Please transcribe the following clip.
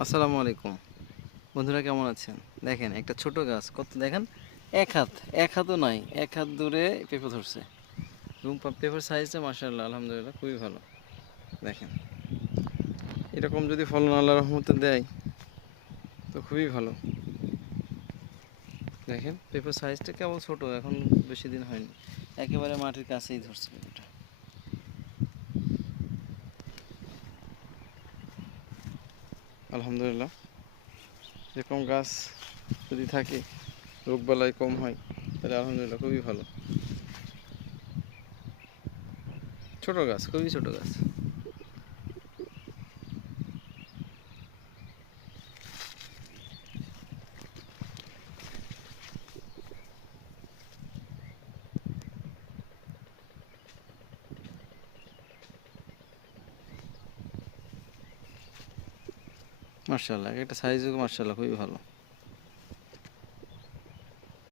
আসসালামু আলাইকুম বন্ধুরা, কেমন আছেন? দেখেন একটা ছোট গাছ, কত দেখেন, এক হাত, এক হাতও নাই, এক হাত দূরে পেঁপে ধরছে এবং পেঁপের সাইজটা মাশাআল্লাহ আলহামদুলিল্লাহ খুবই ভালো। দেখেন এরকম যদি ফলন আল্লাহ রহমতে দেয় তো খুবই ভালো। দেখেন পেঁপের সাইজটা কেবল ছোট, এখন বেশি দিন হয়নি, একেবারে মাটির কাছেই ধরছে পেঁপেটা। আলহামদুলিল্লাহ, এরকম গাছ যদি থাকে, রোগবালাই কম হয়, তাহলে আলহামদুলিল্লাহ খুবই ভালো। ছোট গাছ, খুবই ছোট গাছ। মার্শাল্লাহ, একটা সাইজও মার্শাল্লাহ খুবই ভালো।